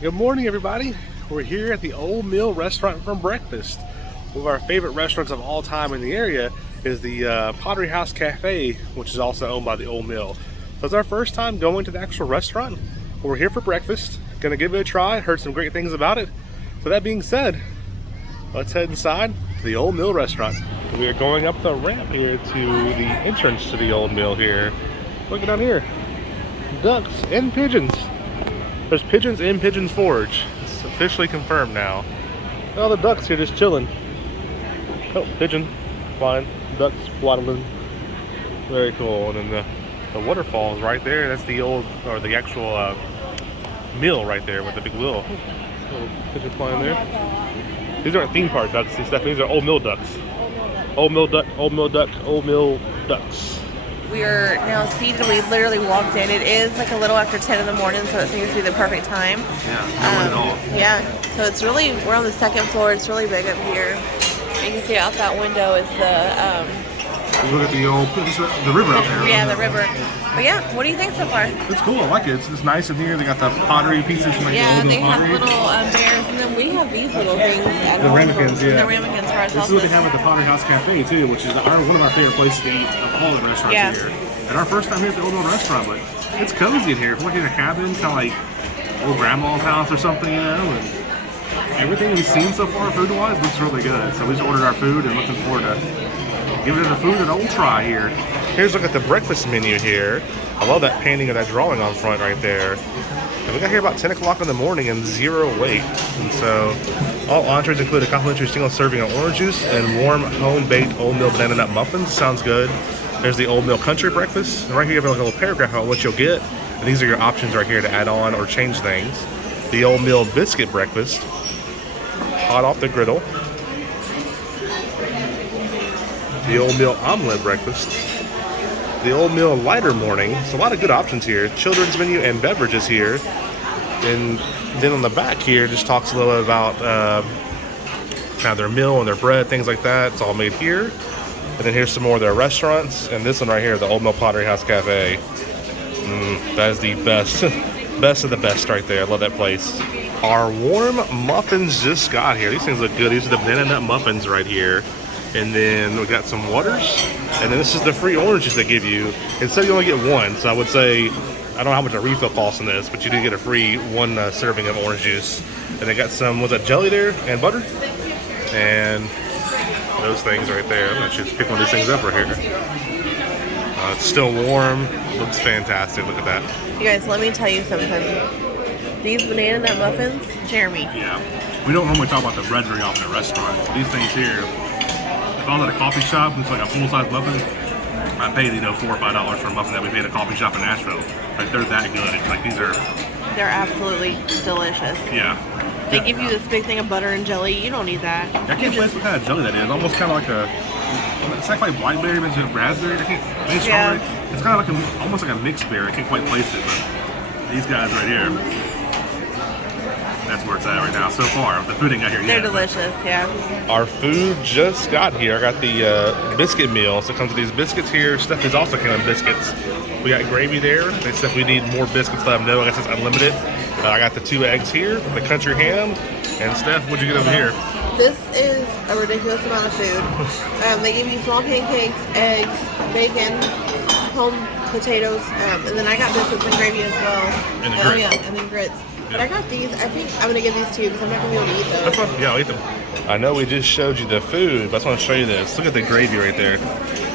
Good morning, everybody. We're here at the Old Mill Restaurant for breakfast. One of our favorite restaurants of all time in the area is the Pottery House Cafe, which is also owned by the Old Mill. So it's our first time going to the actual restaurant. We're here for breakfast. Gonna give it a try. Heard some great things about it. So that being said, let's head inside to the Old Mill Restaurant. We are going up the ramp here to the entrance to the Old Mill here. Look down here. Ducks and pigeons. There's pigeons in Pigeon Forge. It's officially confirmed now. All the ducks here just chilling. Oh, pigeon flying, ducks waddling. Very cool. And then the waterfall is right there. That's the old, or the actual mill right there with the big wheel. Little pigeon flying there. These aren't theme park ducks, these are Old Mill ducks. Old Mill duck, Old Mill duck, Old Mill ducks. We are now seated. We literally walked in. It is like a little after 10 in the morning, so it seems to be the perfect time. Yeah, no one at all. Yeah, so it's really, we're on the second floor. It's really big up here. You can see out that window is You look at the river out there. yeah, the river. But yeah, what do you think so far? It's cool. I like it. It's nice in here. They got the pottery pieces from Yeah, the they old have pottery. little bears, and then we have these little things at The home. ramekins, yeah. The ramekins for our This is what they have at the Pottery House Cafe too, which is one of our favorite places to eat of all the restaurants Yeah. here. And our first time here at the Old Mill Restaurant, but it's cozy in here. If we're looking at a cabin, kind of like old grandma's house or something, you know. And everything we've seen so far, food-wise, looks really good. So we just ordered our food and looking forward to giving the food an old try here. Here's a look at the breakfast menu here. I love that painting of that drawing on front right there. And we got here about 10 o'clock in the morning and 0 wait. And so all entrees include a complimentary single serving of orange juice and warm home-baked Old Mill banana nut muffins. Sounds good. There's the Old Mill Country breakfast. And right here you have like a little paragraph on what you'll get. And these are your options right here to add on or change things. The Old Mill biscuit breakfast, hot off the griddle. The Old Mill omelet breakfast. The Old Mill lighter morning. So a lot of good options here. Children's menu and beverages here. And then on the back here just talks a little bit about kind of their meal and their bread, things like that. It's all made here. And then here's some more of their restaurants. And this one right here, the Old Mill Pottery House Cafe. That is the best. Best of the best right there. I love that place. Our warm muffins just got here. These things look good. These are the banana nut muffins right here. And then we got some waters. And then this is the free oranges they give you. Instead you only get one. So I would say, I don't know how much a refill costs in this, but you do get a free one serving of orange juice. And they got some, was that jelly there? And butter? And those things right there. I'm gonna just pick one of these things up right here. It's still warm. Looks fantastic. Look at that. You guys, let me tell you something. These banana nut muffins, Jeremy. Yeah. We don't normally talk about the bread very often at restaurants. These things here, if I was at a coffee shop and it's like a full-size muffin, I paid, $4 or $5 for a muffin that we paid at a coffee shop in Nashville. Like, they're that good. Like, these are... They're absolutely delicious. Yeah. They give you this big thing of butter and jelly. You don't need that. I can't place what kind of jelly that is. Almost kind of like a... It's like blackberry mixed with raspberry. It's kind of like almost like a mixed berry. I can't quite place it, but these guys right here, that's where it's at right now so far. The food ain't got here yet. They're delicious, yeah. Our food just got here. I got the biscuit meal. So it comes with these biscuits here. Stephanie's also came with biscuits. We got gravy there. They said if we need more biscuits, let them know. I guess it's unlimited. I got the 2 eggs here, the country ham. And Steph, what'd you get over here? This is a ridiculous amount of food. They give you small pancakes, eggs, bacon, home potatoes, and then I got biscuits and gravy as well. And the grits. Yeah, and then grits. But I got these. I think I'm gonna give these to you because I'm not gonna be able to eat those. That's fine. Yeah, I'll eat them. I know we just showed you the food, but I just want to show you this. Look at the gravy right there.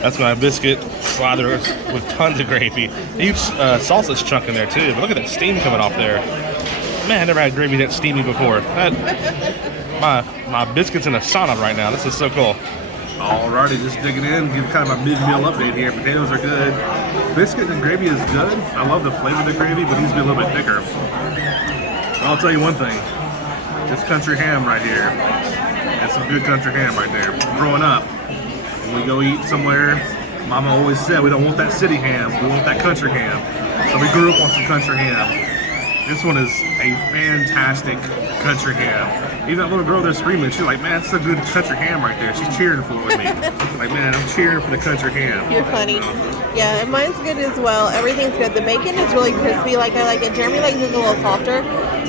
That's my biscuit slather with tons of gravy. Huge sausage chunk in there too. But look at that steam coming off there. Man, I never had gravy that steamy before. My biscuit's in a sauna right now. This is so cool. Alrighty, just digging in, give kind of a mid-meal update here. Potatoes are good. Biscuit and gravy is good. I love the flavor of the gravy, but it needs to be a little bit thicker. I'll tell you one thing. This country ham right here. That's some good country ham right there. Growing up, when we go eat somewhere, Mama always said we don't want that city ham, we want that country ham. So we grew up on some country ham. This one is a fantastic country ham. Even that little girl there screaming, she's like, man, that's a good country ham right there. She's cheering for it with me. Like, man, I'm cheering for the country ham. You're funny. Yeah, and mine's good as well. Everything's good. The bacon is really crispy like I like it. Jeremy likes it a little softer.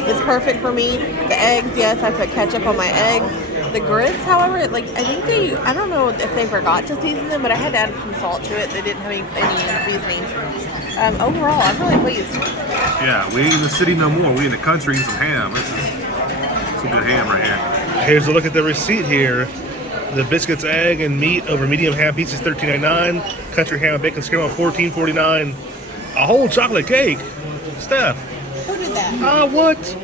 It's perfect for me. The eggs, yes, I put ketchup on my eggs. The grits, however, like I think I don't know if they forgot to season them, but I had to add some salt to it. They didn't have any seasoning. Overall, I'm really pleased. Yeah, we ain't in the city no more. We in the country eating some ham. This is some good ham right here. Here's a look at the receipt here. The biscuits, egg, and meat over medium ham pieces, $13.99. Country ham and bacon scramble, $14.49. A whole chocolate cake. Steph. Who did that? What?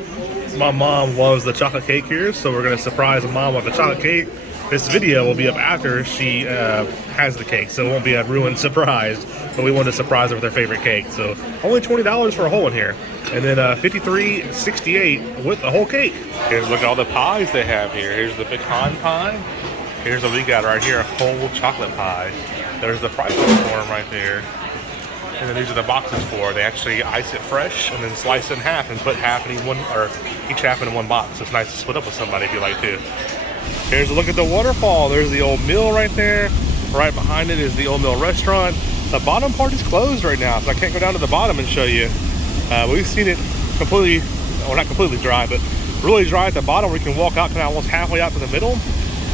My mom loves the chocolate cake here, so we're going to surprise mom with the chocolate cake. This video will be up after she has the cake, so it won't be a ruined surprise. But we wanted to surprise her with her favorite cake. So only $20 for a whole one here. And then $53.68 with the whole cake. Here's look at all the pies they have here. Here's the pecan pie. Here's what we got right here, a whole chocolate pie. There's the prices for them right there. And then these are the boxes for. They actually ice it fresh and then slice it in half and put half in each half in one box. So it's nice to split up with somebody if you like to. Here's a look at the waterfall. There's the old mill right there. Right behind it is the old mill restaurant. The bottom part is closed right now, so I can't go down to the bottom and show you. We've seen it completely, well, not completely dry, but really dry at the bottom where you can walk out kind of almost halfway out to the middle.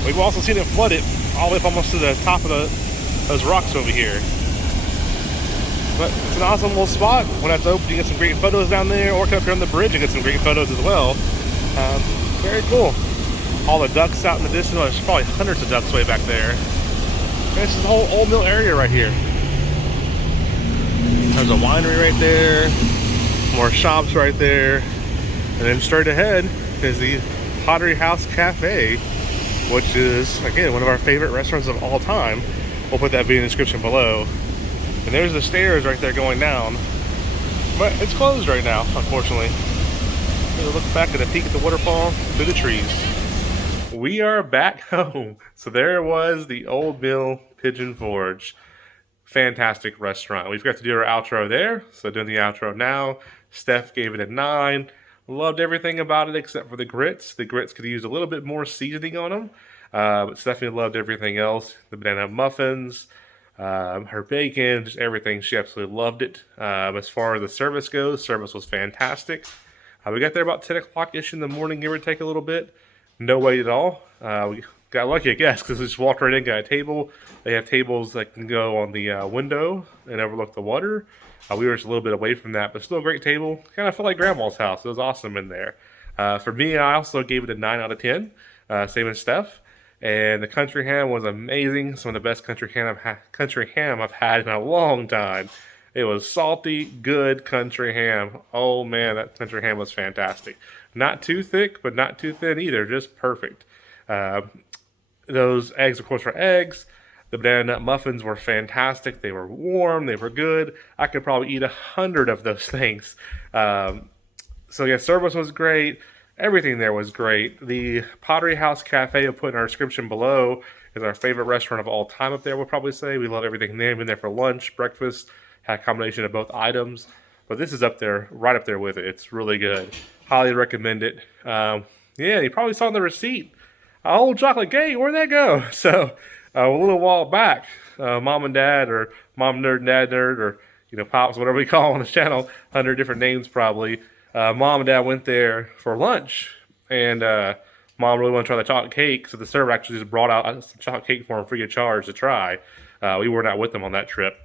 We've also seen it flooded all the way up almost to the top of those rocks over here. But it's an awesome little spot. When that's open, you get some great photos down there, or come up here on the bridge and get some great photos as well. Very cool. All the ducks out in the distance. There's probably hundreds of ducks way back there. And this is the whole Old Mill area right here. There's a winery right there, more shops right there, and then straight ahead is the Pottery House Cafe, which is, again, one of our favorite restaurants of all time. We'll put that video in the description below. And there's the stairs right there going down, but it's closed right now, unfortunately. We'll look back at a peek at the waterfall through the trees. We are back home. So there was the Old Mill Pigeon Forge. Fantastic restaurant. We forgot to do our outro there, so doing the outro now. Steph gave it a 9. Loved everything about it except for the grits. The grits could use a little bit more seasoning on them, but Stephanie loved everything else. The banana muffins, her bacon, just everything. She absolutely loved it. As far as the service goes, service was fantastic. We got there about 10 o'clock-ish in the morning, give or take a little bit. No wait at all. We got lucky, I guess, because we just walked right in, got a table. They have tables that can go on the window and overlook the water. We were just a little bit away from that, but still a great table. Kind of felt like Grandma's house. It was awesome in there. For me, I also gave it a 9 out of 10, same as Steph. And the country ham was amazing. Some of the best country ham I've had in a long time. It was salty, good country ham. Oh man, that country ham was fantastic. Not too thick, but not too thin either. Just perfect. Those eggs, of course, were eggs. The banana nut muffins were fantastic. They were warm. They were good. I could probably eat 100 of those things. So yeah, service was great. Everything there was great. The Pottery House Cafe, I'll put in our description below, is our favorite restaurant of all time up there, we'll probably say. We love everything there. Been there for lunch, breakfast, had a combination of both items. But this is up there, right up there with it. It's really good. Highly recommend it. Yeah, you probably saw in the receipt. A whole chocolate cake, where'd that go? So, a little while back, mom and dad, or mom nerd and dad nerd, or, you know, pops, whatever we call on the channel, 100 different names probably. Mom and dad went there for lunch, and mom really wanted to try the chocolate cake, so the server actually just brought out some chocolate cake for him free of charge to try. We were not with them on that trip,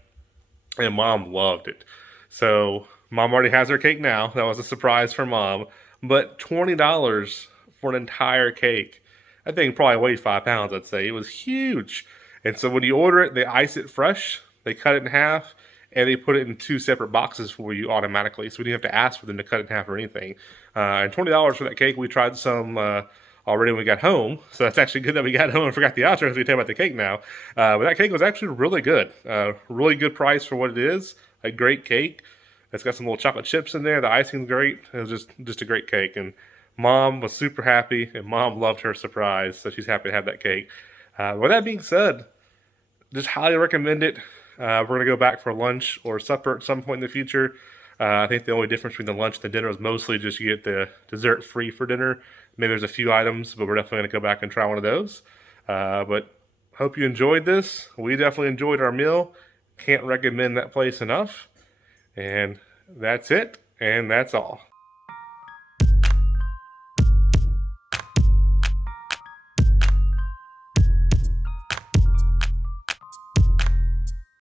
and mom loved it. So mom already has her cake now. That was a surprise for mom, but $20 for an entire cake. That thing probably weighed 5 pounds, I'd say. It was huge. And so when you order it, they ice it fresh, they cut it in half, and they put it in 2 separate boxes for you automatically. So we didn't have to ask for them to cut it in half or anything. And $20 for that cake. We tried some already when we got home. So that's actually good that we got home and forgot the outro because we tell about the cake now. But that cake was actually really good. Really good price for what it is. A great cake. It's got some little chocolate chips in there. The icing's great. It was just a great cake. And mom was super happy, and mom loved her surprise. So she's happy to have that cake. With that being said, just highly recommend it. We're going to go back for lunch or supper at some point in the future. I think the only difference between the lunch and the dinner is mostly just you get the dessert free for dinner. Maybe there's a few items, but we're definitely going to go back and try one of those. But hope you enjoyed this. We definitely enjoyed our meal. Can't recommend that place enough. And that's it. And that's all.